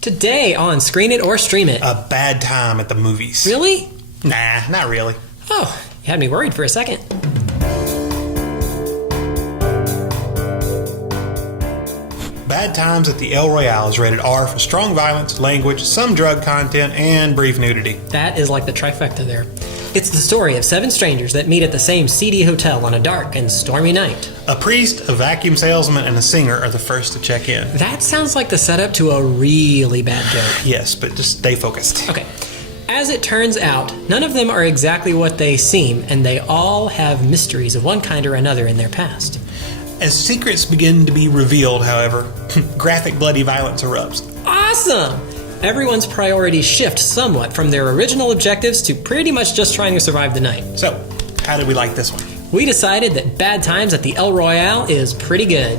Today on Screen It or Stream It. A bad time at the movies. Really? Nah, not really. Oh, you had me worried for a second. Bad Times at the El Royale is rated R for strong violence, language, some drug content, and brief nudity. That is like the trifecta there. It's the story of 7 strangers that meet at the same seedy hotel on a dark and stormy night. A priest, a vacuum salesman, and a singer are the first to check in. That sounds like the setup to a really bad joke. Yes, but just stay focused. Okay. As it turns out, none of them are exactly what they seem, and they all have mysteries of one kind or another in their past. As secrets begin to be revealed, however, graphic bloody violence erupts. Awesome! Everyone's priorities shift somewhat from their original objectives to pretty much just trying to survive the night. So, how did we like this one? We decided that Bad Times at the El Royale is pretty good.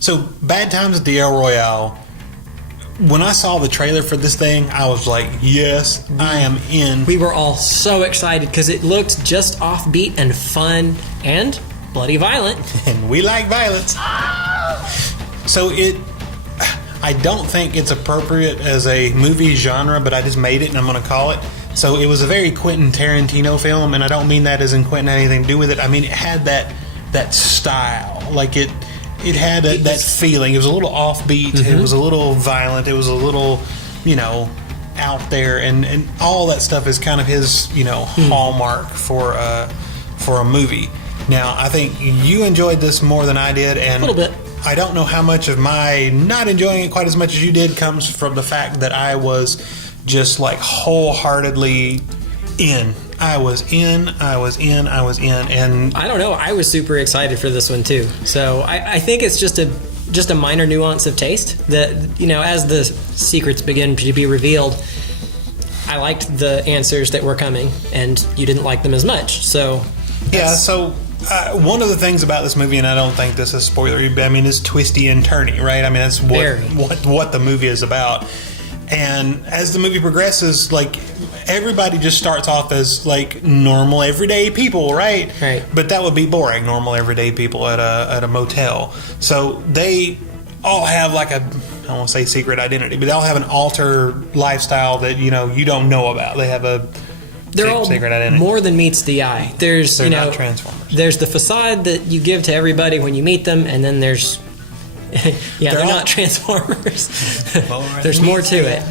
So, Bad Times at the El Royale, when I saw the trailer for this thing, I was like, yes, I am in. We were all so excited because it looked just offbeat and fun and bloody violent. And we like violence. So I don't think it's appropriate as a movie genre, but I just made it and I'm going to call it. So it was a very Quentin Tarantino film, and I don't mean that as in Quentin had anything to do with it. I mean, it had that style. Like it had that feeling. It was a little offbeat. Mm-hmm. It was a little violent. It was a little, out there. And all that stuff is kind of his, hallmark for a movie. Now, I think you enjoyed this more than I did. And a little bit. I don't know how much of my not enjoying it quite as much as you did comes from the fact that I was just like wholeheartely in. I was in, and I don't know. I was super excited for this one too. So I think it's just a minor nuance of taste that as the secrets begin to be revealed, I liked the answers that were coming, and you didn't like them as much. So yeah. So one of the things about this movie, and I don't think this is spoilery, but I mean it's twisty and turny, right? I mean that's what the movie is about. And as the movie progresses, like everybody just starts off as like normal everyday people, right? Right. But that would be boring, normal everyday people at a motel. So they all have like I don't want to say secret identity, but they all have an alter lifestyle that you don't know about. They have they're all secret identity. More than meets the eye. They're not Transformers. There's the facade that you give to everybody when you meet them, and then there's they're not Transformers. There's more to it.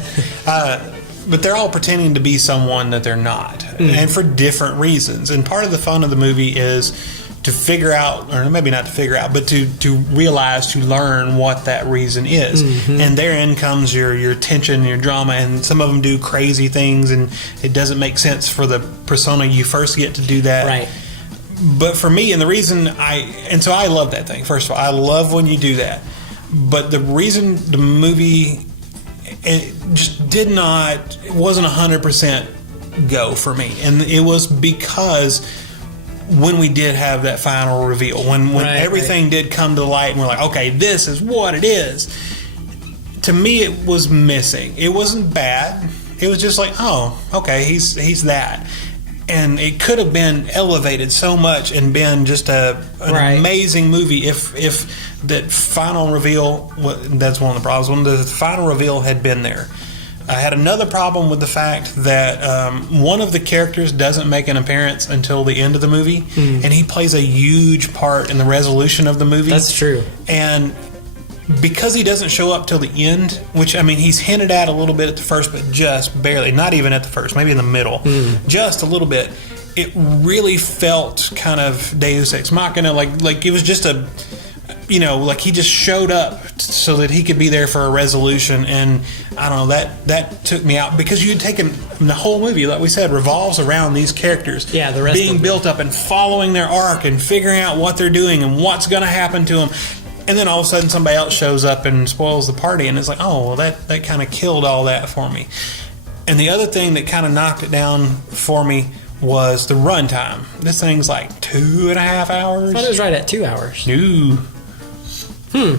But they're all pretending to be someone that they're not, and for different reasons. And part of the fun of the movie is to figure out, or maybe not to figure out, but to realize, to learn what that reason is. Mm-hmm. And therein comes your tension, your drama, and some of them do crazy things, and it doesn't make sense for the persona you first get to do that. Right. But for me, and the reason so I love that thing. First of all, I love when you do that. But the reason the movie it wasn't 100% go for me. And it was because when we did have that final reveal, when everything did come to light and we're like, okay, this is what it is. To me, it was missing. It wasn't bad. It was just like, oh, okay, he's that. And it could have been elevated so much and been just an amazing movie if that final reveal, that's one of the problems, when the final reveal had been there. I had another problem with the fact that one of the characters doesn't make an appearance until the end of the movie, and he plays a huge part in the resolution of the movie. That's true. And because he doesn't show up till the end, which, I mean, he's hinted at a little bit at the first, but just barely, not even at the first, maybe in the middle, just a little bit, it really felt kind of Deus Ex Machina, like it was just like he just showed up so that he could be there for a resolution, and I don't know, that took me out, because you had taken the whole movie, like we said, revolves around these characters the rest being built up and following their arc and figuring out what they're doing and what's going to happen to them. And then all of a sudden somebody else shows up and spoils the party, and it's like, oh, well, that kind of killed all that for me. And the other thing that kind of knocked it down for me was the runtime. This thing's like 2.5 hours. I thought it was right at 2 hours. No. I'm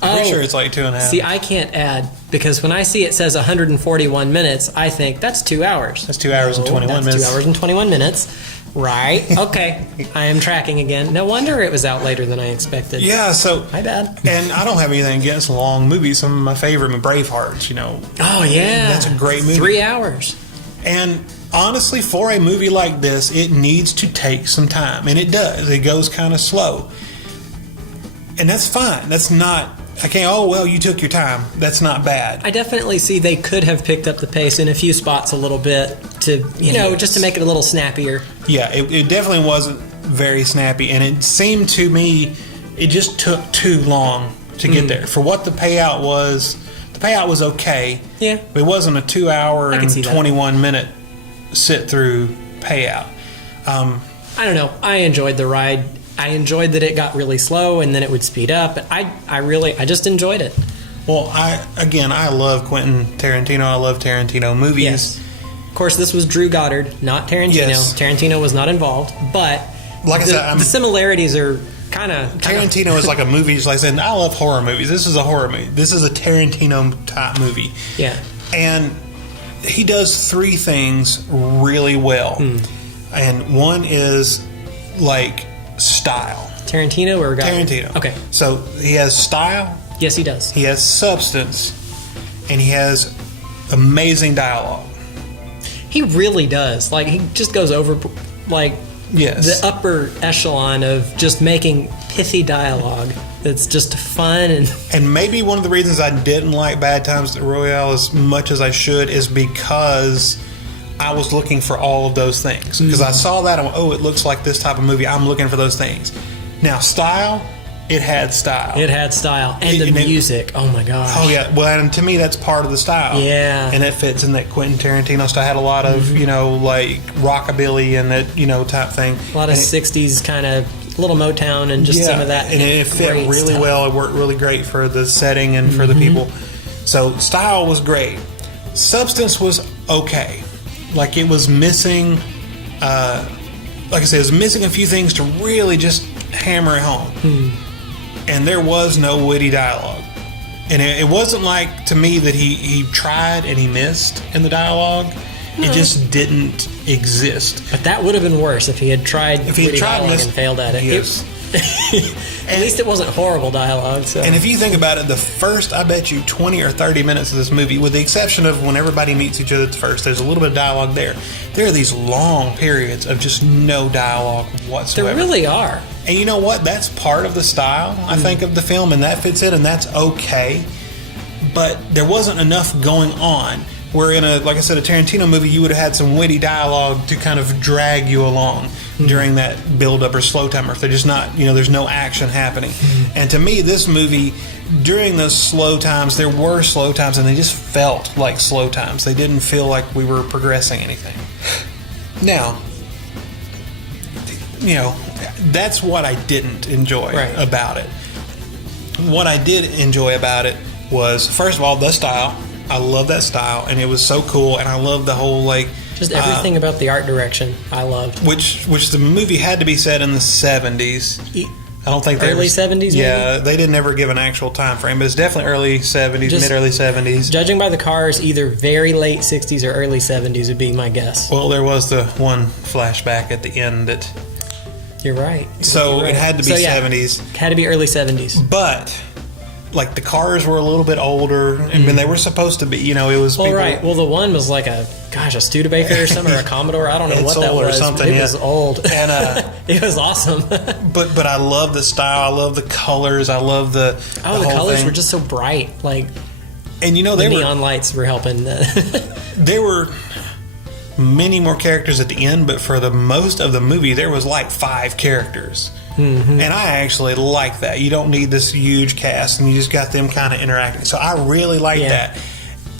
pretty sure it's like 2.5. See, I can't add, because when I see it says 141 minutes, I think that's 2 hours. That's 2 hours and 21 minutes. 2 hours and 21 minutes. Right. Okay. I am tracking again. No wonder it was out later than I expected. Yeah, so... My bad. And I don't have anything against long movies. Some of my favorite, Bravehearts, you know. Oh, yeah. That's a great movie. 3 hours. And honestly, for a movie like this, it needs to take some time. And it does. It goes kind of slow. And that's fine. That's not... I can't, oh, well, you took your time. That's not bad. I definitely see they could have picked up the pace in a few spots a little bit to, you know, just to make it a little snappier. Yeah, it definitely wasn't very snappy. And it seemed to me it just took too long to get there. For what the payout was okay. Yeah. It wasn't a 2 hour and 21-minute sit-through payout. I don't know. I enjoyed the ride. I enjoyed that it got really slow and then it would speed up. I just enjoyed it. Well, I love Quentin Tarantino. I love Tarantino movies. Yes. Of course, this was Drew Goddard, not Tarantino. Yes. Tarantino was not involved, but like I said, the similarities are kind of... Tarantino is like a movie, just like I said, I love horror movies. This is a horror movie. This is a Tarantino-type movie. Yeah. And he does 3 things really well. And one is, like... style. Tarantino or Goddard? Tarantino. Okay. So he has style. Yes, he does. He has substance, and he has amazing dialogue. He really does. Like, he just goes over, like, the upper echelon of just making pithy dialogue that's just fun. And maybe one of the reasons I didn't like Bad Times at Royale as much as I should is because I was looking for all of those things. Because I saw that and went, oh, it looks like this type of movie. I'm looking for those things. Now, style, it had style. It had style. And the music. Oh, my gosh. Oh, yeah. Well, and to me, that's part of the style. Yeah. And it fits in that Quentin Tarantino style. Had a lot of, you know, like rockabilly and that, you know, type thing. A lot of 60s kind of little Motown and just some of that. And it fit really well. It worked really great for the setting and for the people. So, style was great. Substance was okay. Like, it was missing, like I said, it was missing a few things to really just hammer it home. And there was no witty dialogue. And it wasn't like, to me, that he tried and he missed in the dialogue. It just didn't exist. But that would have been worse if he had tried witty dialogue and failed at it. Yes. At least it wasn't horrible dialogue. So. And if you think about it, the first, I bet you, 20 or 30 minutes of this movie, with the exception of when everybody meets each other at first, there's a little bit of dialogue there. There are these long periods of just no dialogue whatsoever. There really are. And you know what? That's part of the style, I think, of the film, and that fits in, and that's okay. But there wasn't enough going on. Where in like I said, a Tarantino movie, you would have had some witty dialogue to kind of drag you along during that build-up or slow time, or if they're just not, you know, there's no action happening. And to me, this movie, during those slow times, there were slow times, and they just felt like slow times. They didn't feel like we were progressing anything. Now, you know, that's what I didn't enjoy about it. What I did enjoy about it was, first of all, the style. I love that style, and it was so cool, and I love the whole, like... Just everything about the art direction I loved. Which the movie had to be set in the 70s. I don't think early 70s, yeah, maybe? They didn't ever give an actual time frame, but it's definitely early 70s, mid-early 70s. Judging by the cars, either very late 60s or early 70s would be my guess. Well, there was the one flashback at the end that... You're right. So it had to be 70s. It had to be early 70s. But... like the cars were a little bit older, and when they were supposed to be, you know, it was. Well, right. Well, the one was like a Studebaker or something, or a Commodore. I don't know what that was. Or something. It was old, and it was awesome. but I love the style. I love the colors. I love the the colors were just so bright. Like, and you know, the neon lights were helping. There were many more characters at the end, but for the most of the movie, there was like 5 characters. And I actually like that. You don't need this huge cast, and you just got them kind of interacting. So I really like that.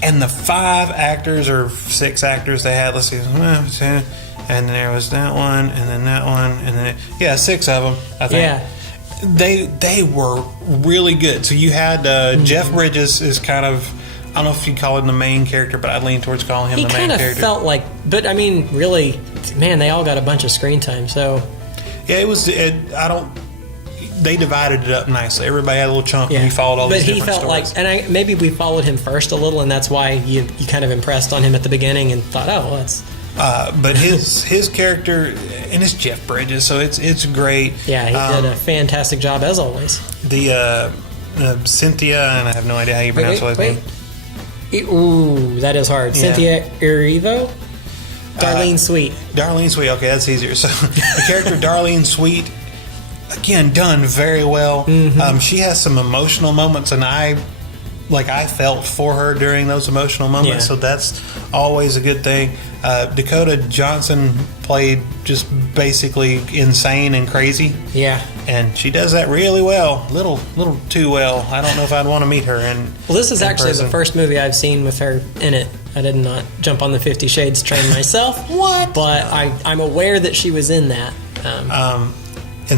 And the 5 actors or 6 actors they had, let's see, and there was that one, and then that one, and then 6 of them, I think. Yeah. They were really good. So you had Jeff Bridges is kind of, I don't know if you call him the main character, but I lean towards calling him the main character. He kind of felt like, but I mean, really, man, they all got a bunch of screen time, so... Yeah, it was. They divided it up nicely. Everybody had a little chunk, and he followed all these different stories. But he felt like, maybe we followed him first a little, and that's why you kind of impressed on him at the beginning and thought, oh, well, that's But his character, and it's Jeff Bridges, so it's great. Yeah, he did a fantastic job as always. The Cynthia, and I have no idea how you pronounce her name. Ooh, that is hard. Yeah. Cynthia Erivo? Darlene Sweet. Darlene Sweet, okay, that's easier. So the character Darlene Sweet, again, done very well. Mm-hmm. She has some emotional moments, and I felt for her during those emotional moments, so that's always a good thing. Dakota Johnson played just basically insane and crazy. Yeah. And she does that really well. Little too well. I don't know if I'd want to meet her. Well, this is actually the first movie I've seen with her in it. I did not jump on the 50 Shades train myself. What? But I'm aware that she was in that. And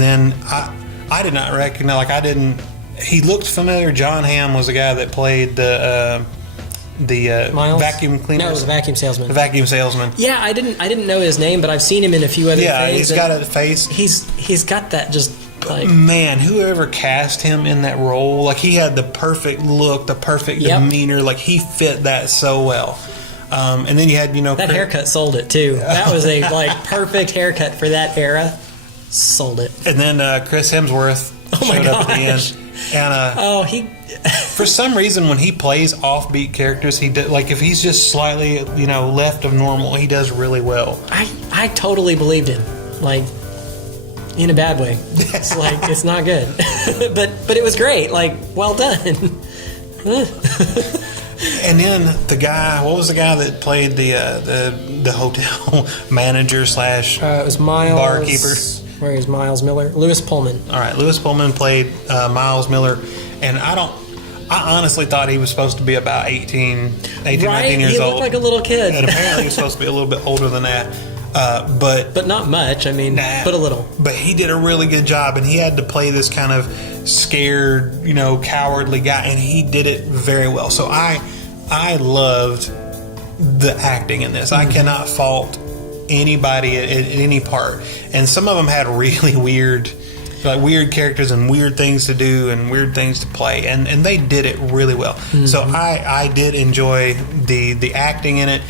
then I did not recognize, he looked familiar. John Hamm was the guy that played the vacuum cleaner. No, it was a vacuum salesman. The vacuum salesman. Yeah, I didn't know his name, but I've seen him in a few other things. Yeah, he's got a face. He's got that just like... Man, whoever cast him in that role, he had the perfect look, the perfect demeanor. He fit that so well. And then you had, that haircut sold it too. That was a perfect haircut for that era. Sold it. And then Chris Hemsworth showed up at the end. And for some reason, when he plays offbeat characters, he did, if he's just slightly left of normal, he does really well. I totally believed him, in a bad way. It's it's not good, but it was great. Well done. And then the guy, what was the guy that played the hotel manager / it was Miles barkeeper? Where is Miles Miller? Lewis Pullman. All right, Lewis Pullman played Miles Miller, and I honestly thought he was supposed to be about 18, 19 years old. He looked like a little kid. And apparently he was supposed to be a little bit older than that. But not much. I mean, but a little. But he did a really good job, and he had to play this kind of scared, cowardly guy, and he did it very well. So I loved the acting in this. I cannot fault anybody at any part, and some of them had really weird characters and weird things to do and weird things to play, and they did it really well. Mm-hmm. So I did enjoy the acting in it.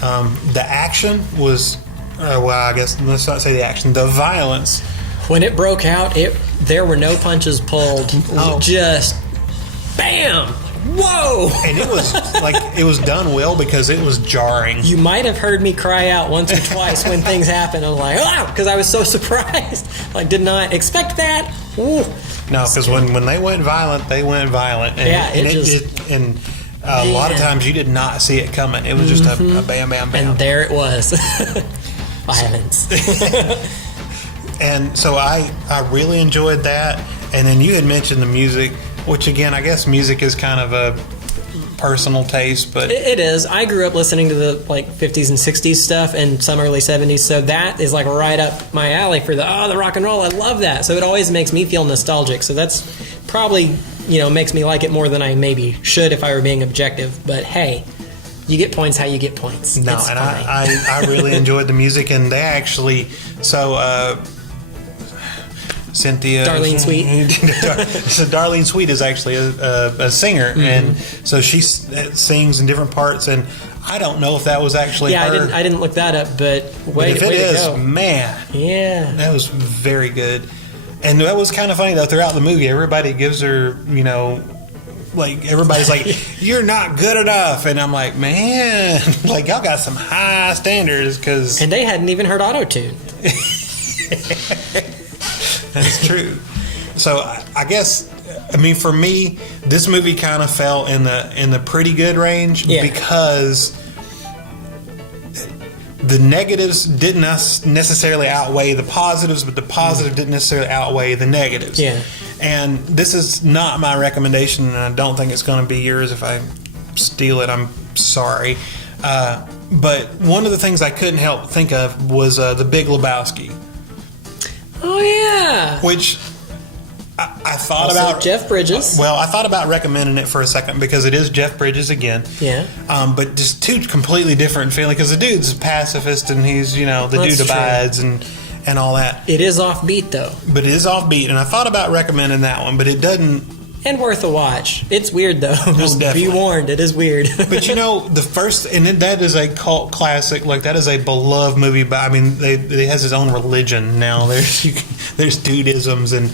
The action was I guess let's not say the action, the violence. When it broke out, there were no punches pulled. Just bam. Whoa! And it was done well because it was jarring. You might have heard me cry out once or twice when things happen. I'm like, oh, because I was so surprised. Did not expect that. Ooh. No, because when they went violent, they went violent. And, a lot of times you did not see it coming. It was just a bam, bam, bam. And there it was. Violence. And so I really enjoyed that. And then you had mentioned the music, which again, I guess music is kind of a personal taste, but it is. I grew up listening to the 50s and 60s stuff and some early 70s, so that is right up my alley for the rock and roll. I love that. So it always makes me feel nostalgic. So that's probably, makes me like it more than I maybe should if I were being objective. But hey, you get points how you get points. No, it's and I really enjoyed the music, and they actually Cynthia Darlene Sweet. So Darlene Sweet is actually a singer, and so she sings in different parts. And I don't know if that was actually her. I didn't look that up, but way to go. Man, yeah, that was very good. And that was kind of funny though. Throughout the movie, everybody gives her, everybody's like, "You're not good enough," and I'm like, "Man, y'all got some high standards." And they hadn't even heard auto-tune. That's true. So I guess, for me, this movie kind of fell in the pretty good range because the negatives didn't necessarily outweigh the positives, but the positive didn't necessarily outweigh the negatives. Yeah. And this is not my recommendation, and I don't think it's going to be yours. If I steal it, I'm sorry. But one of the things I couldn't help think of was The Big Lebowski. Oh, yeah. Which I thought also about. Jeff Bridges. Well, I thought about recommending it for a second because it is Jeff Bridges again. Yeah. But just two completely different feelings because the dude's a pacifist and he's, the dude abides and all that. It is offbeat, though. But it is offbeat. And I thought about recommending that one, but it doesn't And worth a watch. It's weird though. Be warned, it is weird. But the first, and that is a cult classic. Like that is a beloved movie. But I mean, it has its own religion now. There's dudisms and.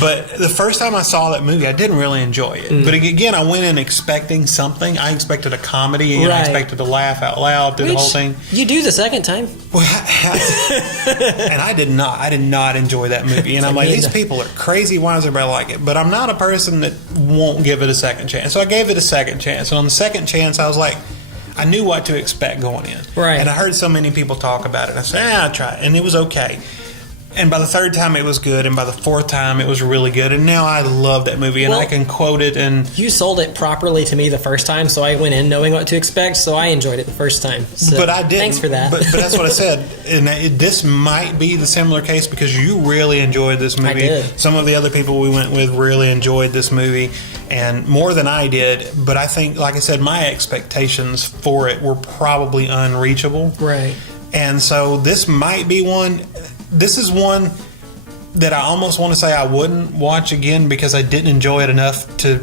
But the first time I saw that movie, I didn't really enjoy it. But again, I went in expecting something. I expected a comedy, and I expected to laugh out loud through the whole thing. You do the second time. Well, and I did not. I did not enjoy that movie. And I'm like, these people are crazy. Why does everybody like it? But I'm not a person that won't give it a second chance. So I gave it a second chance. And on the second chance, I was like, I knew what to expect going in. Right. And I heard so many people talk about it. I said, I'll try it. And it was okay. And by the third time, it was good. And by the fourth time, it was really good. And now I love that movie. And I can quote it. And you sold it properly to me the first time, so I went in knowing what to expect. So I enjoyed it the first time. So but I didn't. Thanks for that. But that's what I said. And this might be the similar case because you really enjoyed this movie. I did. Some of the other people we went with really enjoyed this movie. And more than I did. But I think, like I said, my expectations for it were probably unreachable. Right. And so this might be one. This is one that I almost want to say I wouldn't watch again because I didn't enjoy it enough to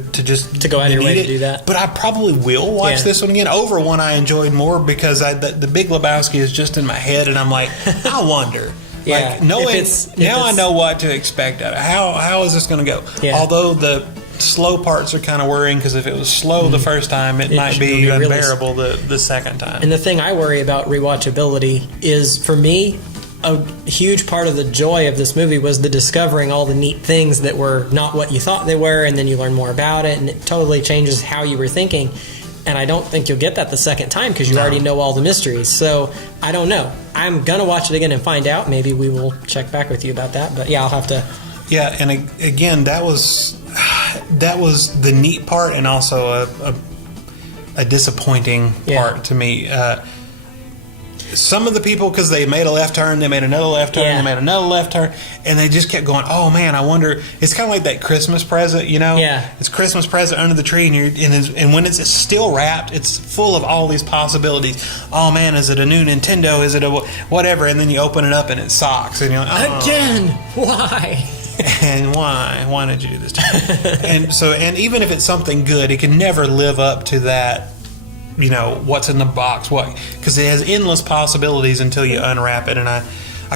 go out of your way to do that. But I probably will watch this one again over one I enjoyed more because the Big Lebowski is just in my head and I'm like, I wonder. Yeah. Like now I know what to expect out of it. How is this going to go? Yeah. Although the slow parts are kind of worrying because if it was slow the first time, it might be unbearable the second time. And the thing I worry about rewatchability is, for me, a huge part of the joy of this movie was the discovering all the neat things that were not what you thought they were, and then you learn more about it, and it totally changes how you were thinking. And I don't think you'll get that the second time because you already know all the mysteries. So I don't know. I'm gonna watch it again and find out. Maybe we will check back with you about that. But yeah, I'll have to. Yeah, and again, that was the neat part, and also a disappointing part to me. Some of the people, because they made a left turn, they made another left turn, they made another left turn, and they just kept going, oh man, I wonder. It's kind of like that Christmas present, Yeah. It's Christmas present under the tree, and when it's still wrapped, it's full of all these possibilities. Oh man, is it a new Nintendo? Is it a whatever? And then you open it up and it's socks, and you're like, oh. Again, why? And why? Why did you do this to me? and even if it's something good, it can never live up to that. What's in the box, because it has endless possibilities until you unwrap it. And I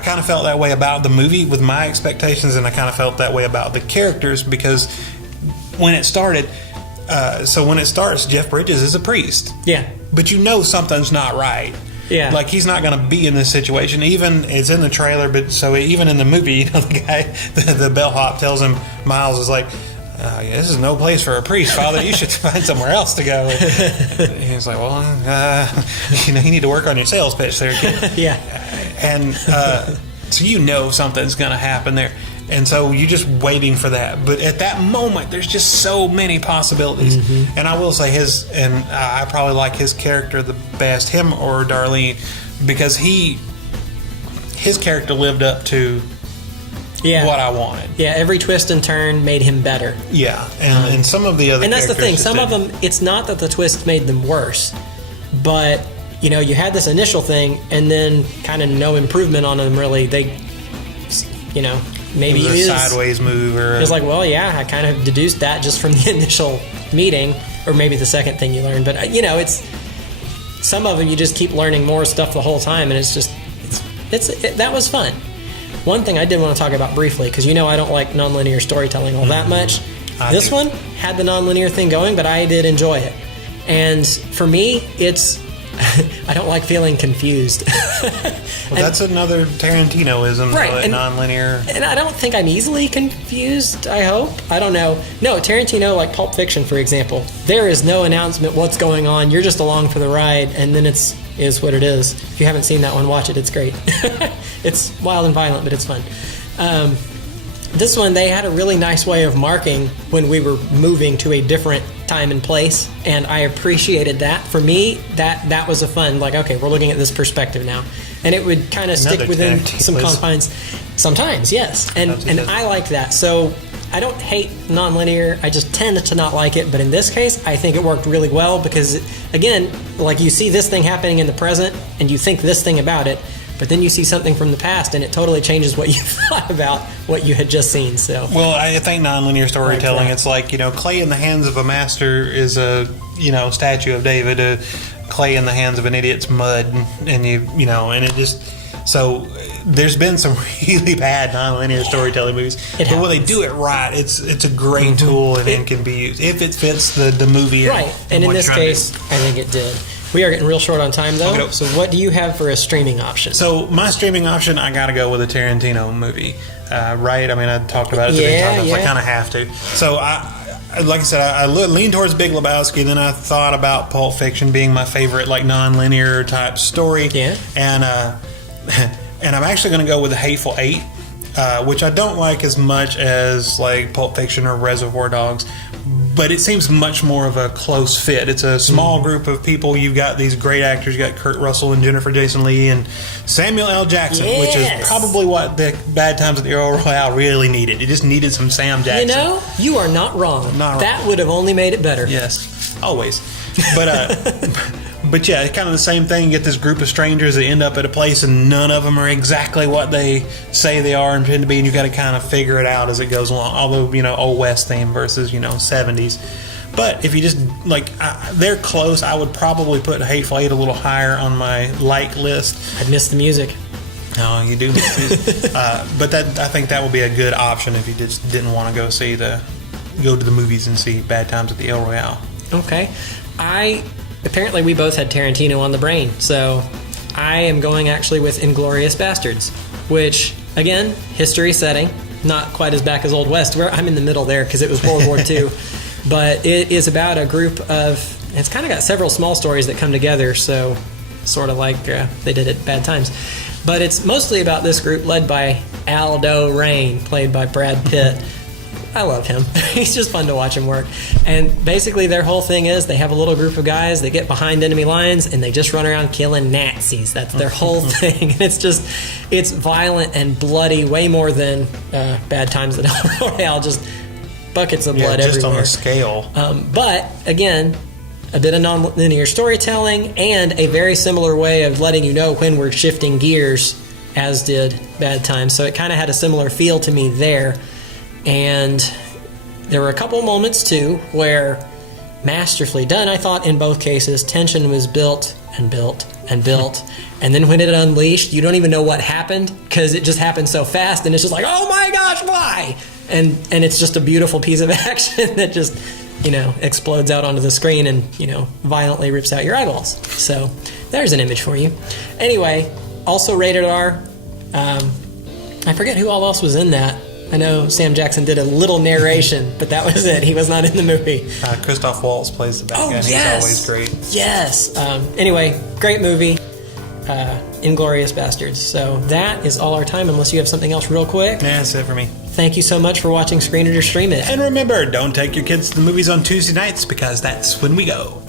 kind of felt that way about the movie with my expectations, and I kind of felt that way about the characters because when it started, Jeff Bridges is a priest. Yeah. But something's not right. Yeah. Like he's not going to be in this situation. Even it's in the trailer, but so even in the movie, the guy, the bellhop tells him, Miles is like, this is no place for a priest, Father. You should find somewhere else to go. And he's like, well, you need to work on your sales pitch there, kid. Yeah. And so something's going to happen there. And so you're just waiting for that. But at that moment, there's just so many possibilities. Mm-hmm. And I will say I probably like his character the best, him or Darlene, because his character lived up to what I wanted. Yeah, every twist and turn made him better. Yeah, and some of the other and that's the thing. Some of them, it's not that the twist made them worse, but you had this initial thing, and then kind of no improvement on them. Really, they, maybe it was a sideways move, or it was like, well, yeah, I kind of deduced that just from the initial meeting, or maybe the second thing you learned. But it's some of them you just keep learning more stuff the whole time, and it's that was fun. One thing I did want to talk about briefly, because I don't like nonlinear storytelling all that much. This one had the nonlinear thing going, but I did enjoy it. And for me, it's I don't like feeling confused. That's another Tarantino-ism, right? Nonlinear. And I don't think I'm easily confused, I hope. I don't know. No, Tarantino, like Pulp Fiction, for example, there is no announcement what's going on. You're just along for the ride, and then is what it is. If you haven't seen that one, watch it. It's great. It's wild and violent, but it's fun. This one, they had a really nice way of marking when we were moving to a different time and place, and I appreciated that. For me, that was a fun, like, okay, we're looking at this perspective now. And it would kind of stick within some confines. Sometimes, yes. And I like that. So I don't hate nonlinear. I just tend to not like it. But in this case, I think it worked really well because, again, like you see this thing happening in the present and you think this thing about it, but but then you see something from the past, and it totally changes what you thought about what you had just seen. So, well, I think nonlinear storytelling. It's like clay in the hands of a master is a statue of David. Clay in the hands of an idiot's mud, and and it just so. There's been some really bad nonlinear storytelling movies, but when they do it right, it's a great tool and it can be used if it fits the movie. Right, and in this case, I think it did. We are getting real short on time, though. Okay. So what do you have for a streaming option? So my streaming option, I got to go with a Tarantino movie, right? I mean, I talked about it today. I kind of have to. So like I said, I lean towards Big Lebowski. Then I thought about Pulp Fiction being my favorite, like nonlinear type story. Yeah. And I'm actually going to go with The Hateful Eight, which I don't like as much as like Pulp Fiction or Reservoir Dogs, but it seems much more of a close fit. It's a small group of people. You've got these great actors. You got Kurt Russell and Jennifer Jason Leigh and Samuel L. Jackson, which is probably what the Bad Times at the Royale really needed. It just needed some Sam Jackson. You are not wrong. That would have only made it better. Yes, always. But yeah, it's kind of the same thing. You get this group of strangers that end up at a place and none of them are exactly what they say they are and pretend to be, and you've got to kind of figure it out as it goes along. Although, Old West theme versus, 70s. But if you just, they're close, I would probably put Hateful Eight a little higher on my like list. I'd miss the music. No, you do miss music. But I think that would be a good option if you just didn't want to go to the movies and see Bad Times at the El Royale. Okay. Apparently we both had Tarantino on the brain, so I am going actually with Inglourious Bastards, which, again, history setting, not quite as back as Old West, where I'm in the middle there because it was World War II, but it is about a group of, it's kind of got several small stories that come together, so sort of like they did at Bad Times, but it's mostly about this group led by Aldo Raine, played by Brad Pitt. I love him. He's just fun to watch him work. And basically their whole thing is they have a little group of guys that get behind enemy lines and they just run around killing Nazis. That's their whole thing. And it's violent and bloody, way more than Bad Times at El Royale, just buckets of blood just everywhere. On a scale. But, again, a bit of non-linear storytelling and a very similar way of letting you know when we're shifting gears, as did Bad Times. So it kind of had a similar feel to me there. And there were a couple moments, too, where masterfully done, I thought, in both cases. Tension was built and built and built. And then when it unleashed, you don't even know what happened because it just happened so fast. And it's just like, oh, my gosh, why? And it's just a beautiful piece of action that just, explodes out onto the screen and, violently rips out your eyeballs. So there's an image for you. Anyway, also rated R. I forget who all else was in that. I know Sam Jackson did a little narration, but that was it. He was not in the movie. Christoph Waltz plays the bad guy. He's always great. Yes. Anyway, great movie. Inglourious Bastards. So that is all our time, unless you have something else real quick. Nah, that's it for me. Thank you so much for watching Screen It or Stream It. And remember, don't take your kids to the movies on Tuesday nights because that's when we go.